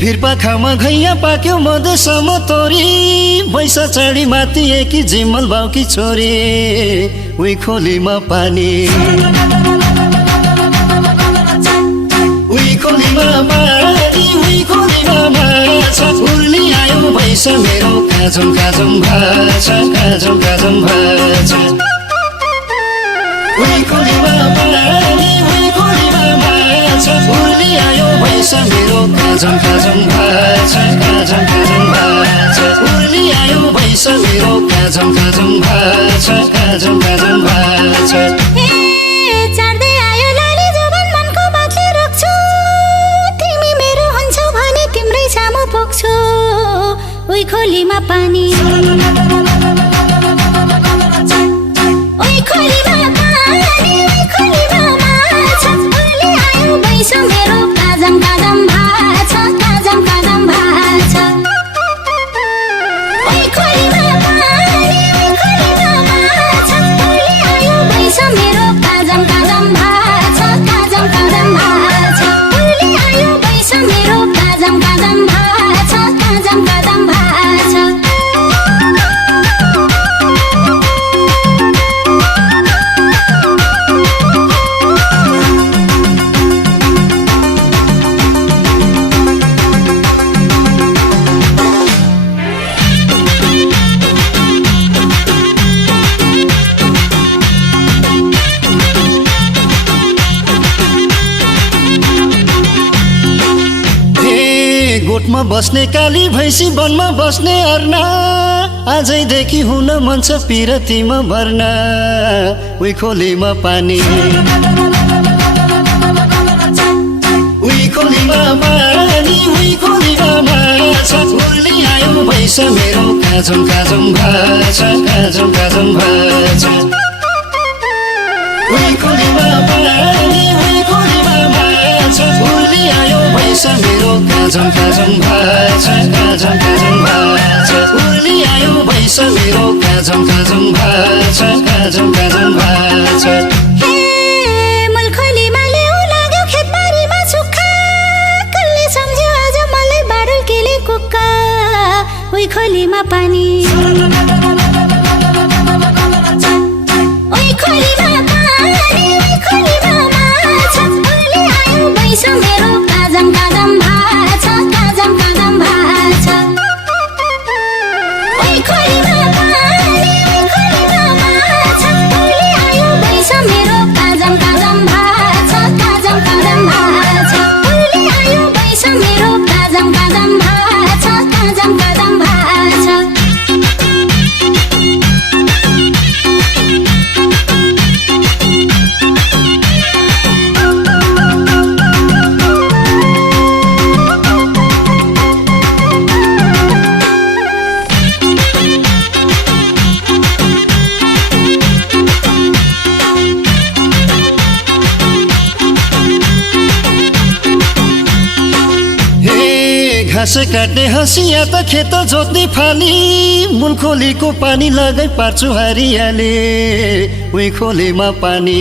भिरपाखामा घैया पाक्यो मधेसम्म तोरी भैँसा चाडी मातिए कि जिमल बाउकी छोरी उही खोलीमा पानी उही खोलीमा पानी उही खोलीमा माछा उर्ली आयो भैँसा मेरो काजम काजम भाछा काजम काजम भाछा उही खोलीमा पानी उही खोलीमा माछा उर्ली आयो भैँसा मेरो काजम काजम भाछा काजम काजम भाछा उर्ली आयो भैँसा मेरो काजम काजम भाछा काजम काजम भाछा चाड्दै आयो लाली जवान मनको बातले रोक्छु तिमी मेरो हुन्छौ भने तिम्रै सामु पुग्छु उही खोलीमा पानी उही खोलीमा पानी उही खोलीमा माछा उर्ली आयो भैँसा मेरो काजम काजम भाछा काजम काजम भाछा उही खोलीमा पानी उही खोलीमा माछा उर्ली आयो भैँसा मेरो काजम काजम भाछा काजम काजम भाछा उर्ली आयो भैँसा मेरो काजम काजम भाछा काजम काजम भाछा गोठमा बस्ने काली भैँसी वनमा बस्ने अर्ना आजैदेखि हुन मन छ पिरतीमा भर्ना उही खोलीमा पानी उही खोलीमा पानी उही खोलीमा माछा उर्ली आयो भैँसा मेरो काजम काजम भाछा काजम काजम भाछा उही खोलीमा पानी उही खोलीमा माछा उर्ली आयो भैँसा मेरो काजम काजम भाछा काजम काजम भाछा उर्ली आयो भैँसा मेरो काजम काजम भाछा काजम काजम भाछा मलखोलीमा ल्याउ लाग्यो खेतबारीमा सुक्खा कसले सम्झ्यो आज मलाई बाडल केले कुक्का उही खोलीमा पानी उही खोलीमा पानी उही खोलीमा माछा उर्ली आयो भैँसा मेरो काजम काजम भाछा काजम काजम भाछा उही खोलीमा पानी उही खोलीमा माछा उर्ली आयो भैँसा मेरो काजम काजम भाछा काजम काजम भाछा उर्ली आयो भैँसा मेरो काजम काजम भाछा काजम काजम भाछा घाँस काट्ने हँसिया त खेत जोत्ने फाली मूल खोलीको पानी लगाई पार्छु हरियाली उही खोलीमा पानी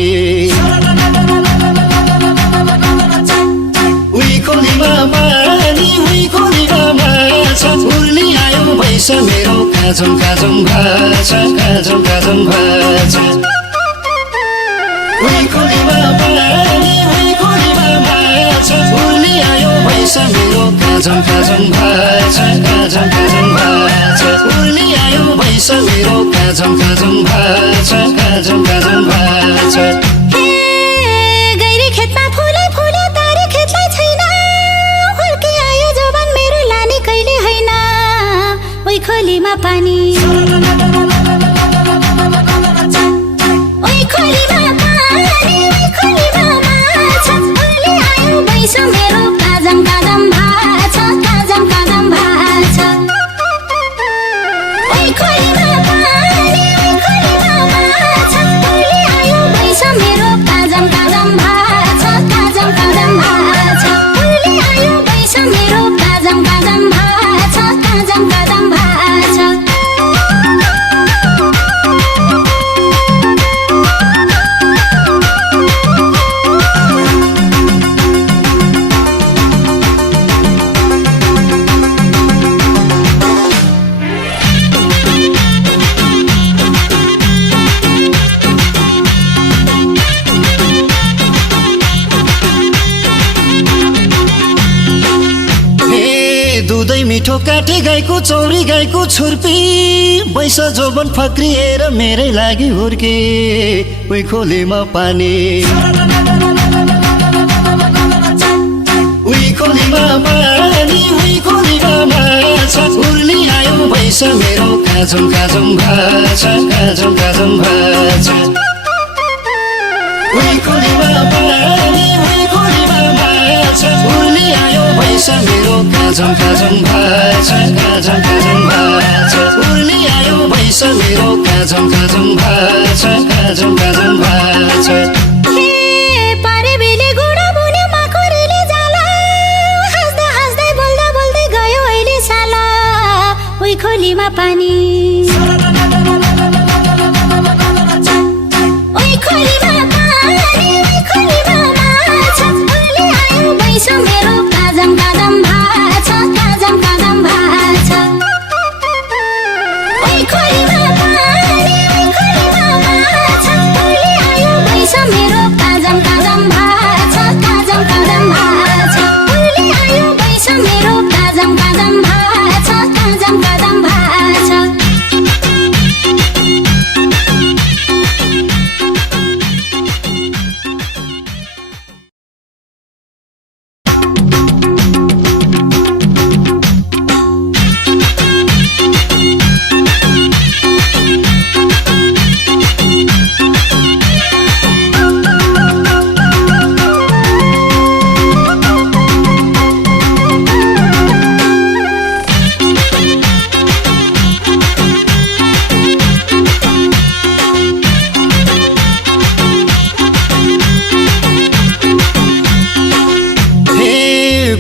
उही खोलीमा पानी उही खोलीमा माछा उर्ली आयो भैँसा मेरो काजम काजम भाछा काजम काजम भाछा उही खोलीमा पानी उही खोलीमा माछा उर्ली आयो भैँसा मेरो काजम काजम भाछा काजम काजम भाछा उर्ली आयो भैँसा मेरो काजम काजम भाछा काजम काजम भाछा गैरी खेतमा फुले फुले तारे खेतलाई छैन हुर्के आयो जवान मेरो लाने कहिले होइन उही खोलीमा पानी उही खोलीमा पानी उही खोलीमा माछा उर्ली आयो भैँसा मेरो काजम काजम भाछा काजम काजम भाछा उही खोलीमा पानी उही खोलीमा माछा उर्ली आयो भैँसा मेरो काजम काजम भाछा काजम काजम भाछा उर्ली आयो भैँसा मेरो काजम काजम भाछा काजम काजम भाछा दुधै मिठो काटे गाईको चौरी गाईको छुर्पी बैस जोबन फक्रिएर मेरै लागि हुर्के उही खोलीमा पानी उही खोलीमा पानी उही खोलीमा माछा उर्ली आयो भैस मेरो काजम काजम भाछा काजम काजम भाछा उही खोलीमा पानी उही खोलीमा माछा उर्ली आयो भैस मेरो काजम काजम भाछा काजम काजम भाछा उर्ली आयो भैस मेरो काजम काजम भाछा काजम काजम भाछा खोलीमा पानी ओइ खोलीमा पानी ओइ खोलीमा माछा उर्ली आयो भैस मेरो काजम काजम भाछा काजम काजम भाछा ओइ खोलीमा पानी ओइ खोलीमा माछा उर्ली आयो भैस मेरो काजम काजम भाछा काजम काजम भाछा उर्ली आयो भैस मेरो काजम काजम भाछा काजम काजम भाछा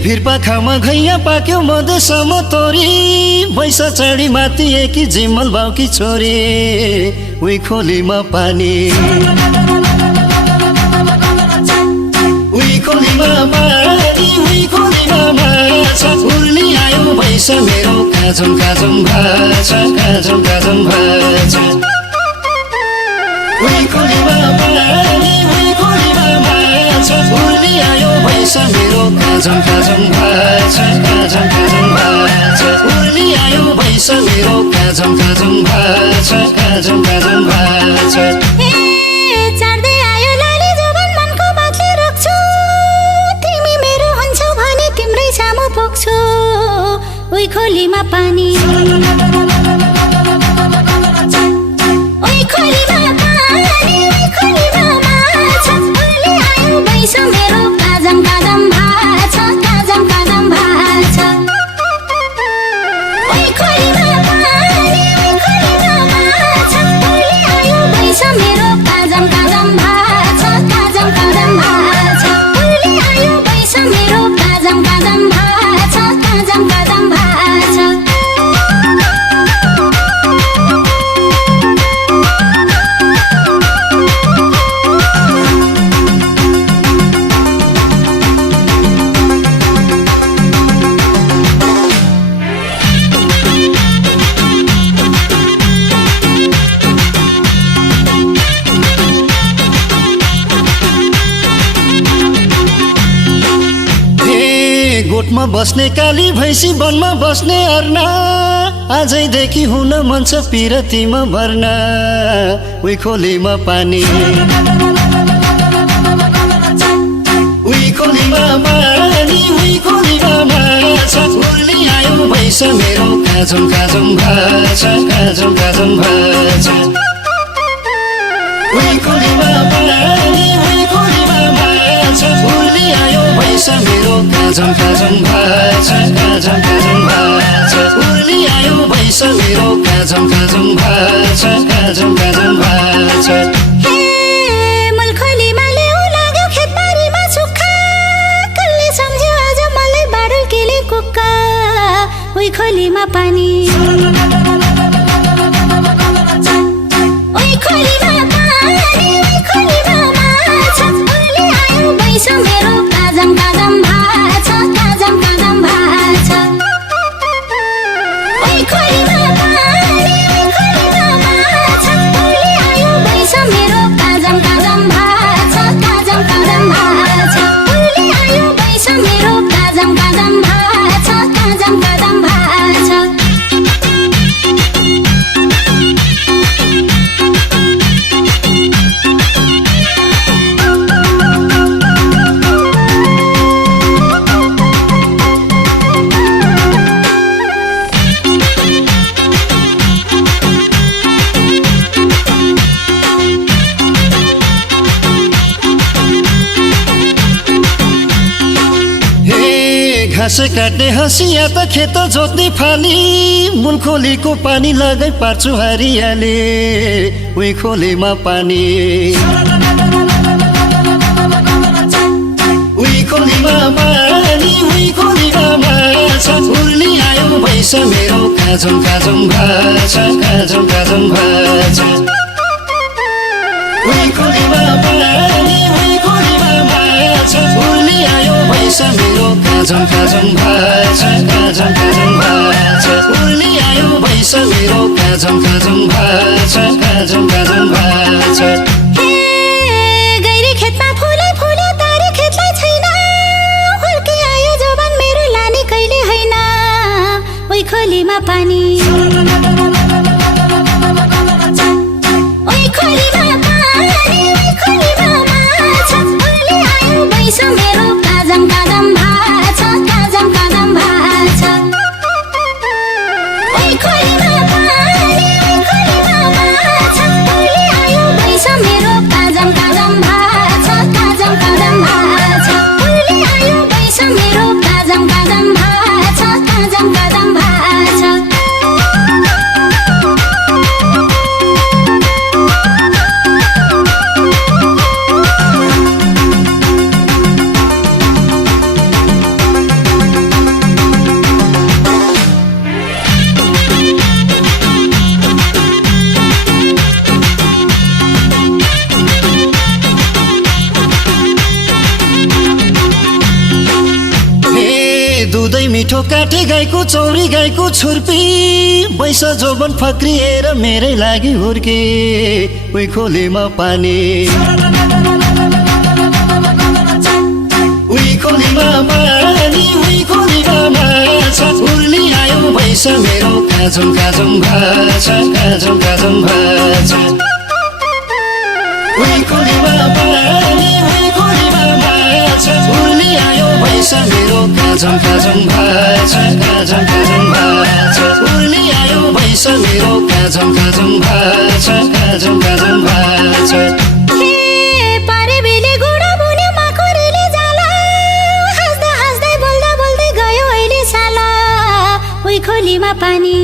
भिरपाखामा घैया पाक्यो मधेसम्म तोरी भैस चाँडी माथि एकी जिम्मल बाउकी छोरी उही खोलीमा पानी उही खोलीमा पानी उही खोलीमा माछा उर्ली आयो भैस मेरो काजम काजम भाछा काजम काजम भाछा उही खोलीमा पानी उही खोलीमा माछा उर्ली आयो भैस मेरो काजम काजम भाछा काजम काजम भाछा उर्ली आयो भैस मेरो काजम काजम भाछा काजम काजम भाछा चढ्दै आयो लाली जोबन मनको बातले रोक्छु तिमी मेरो हुन्छौ भने तिम्रै सामु पुग्छु उही खोलीमा पानी उही खोलीमा पानी उही खोलीमा माछा उर्ली आयो भैस मेरो काजम काजम भाछा काजम काजम भाछा उही खोलीमा पानी उही खोलीमा माछा उर्ली आयो भैस मेरो काजम काजम भाछा काजम काजम भाछा उर्ली आयो भैस मेरो काजम काजम भाछा काजम काजम भाछा गोठमा बस्ने काली भैँसी वनमा बस्ने अर्ना आजैदेखि हुन मन छ पिरतीमा भर्ना उही खोलीमा पानी उही खोलीमा पानी उही खोलीमा माछा उर्ली आयो भैस मेरो काजम काजम भाछा काजम काजम भाछा उही खोलीमा पानी उही खोलीमा माछा उर्ली आयो भैस मेरो काजम काजम भाछा काजम काजम भाछा उर्ली आयो भैस मेरो काजम काजम भाछा काजम काजम भाछा मलखोलीमा ल्याउ लाग्यो खेतबारीमा सुक्खा कसले सम्झ्यो आज मलाई बाडल केले कुक्का उही खोलीमा पानी उही खोलीमा पानी उही खोलीमा माछा उर्ली आयो भैस मेरो काजम काजम भाछा काजम काजम भाछा उही खोलीमा पानी उही खोलीमा माछा उर्ली आयो भैस मेरो काजम काजम भाछा काजम काजम भाछा उर्ली आयो भैस मेरो काजम काजम भाछा काजम काजम घाँस काट्ने हँसिया त खेत जोत्ने फाली मूल खोलीको पानी लगाई पार्छु हरियाले उही खोलीमा पानी उही खोलीमा पानी उही खोलीमा माछा उर्ली आयो भैँस मेरो काजम काजम भाछा काजम काजम भाछा उही खोलीमा पानी उही खोलीमा माछा उर्ली आयो भैँस मेरो काजम काजम भाछा काजम काजम भाछा उर्ली आयो भैँस मेरो काजम काजम भाछा काजम काजम भाछा हे गैरी खेतमा फुले फुले तारे खेतलाई छैन हुर्की आयो जवान मेरो लाने कहिले हैन ओइ खोलीमा पानी ओइ खोलीमा पानी ओइ खोलीमा माछा उर्ली आयो भैँस मेरो काजम काजम भाछा काजम काजम भाछा ओइ खोलीमा पानी ओइ खोलीमा माछा उर्ली आयो भैँस मेरो काजम काजम भाछा काजम काजम भाछा उर्ली आयो भैँस मेरो काजम काजम भाछा काजम काजम भाछा दुधै मिठो काटे गाईको चौरी गाईको छुर्पी भैँस जोबन फक्रिएर मेरै लागि हुर्के उही खोलीमा पानी उही खोलीमा पानी उही खोलीमा माछा उर्ली आयो भैँस मेरो काजम काजम भाछा काजम काजम भाछा उही खोलीमा पानी उही खोलीमा माछा उर्ली आयो भैँस मेरो काजम काजम भाछा काजम काजम भाछा उर्ली आयो भैँस मेरो काजम काजम भाछा काजम काजम भाछा हे पारे बेले गुडा बुन्यो माखुरीले जाला हाँस्दा हाँस्दै बोल्दा बोल्दै गयो अहिले साला उही खोलीमा पानी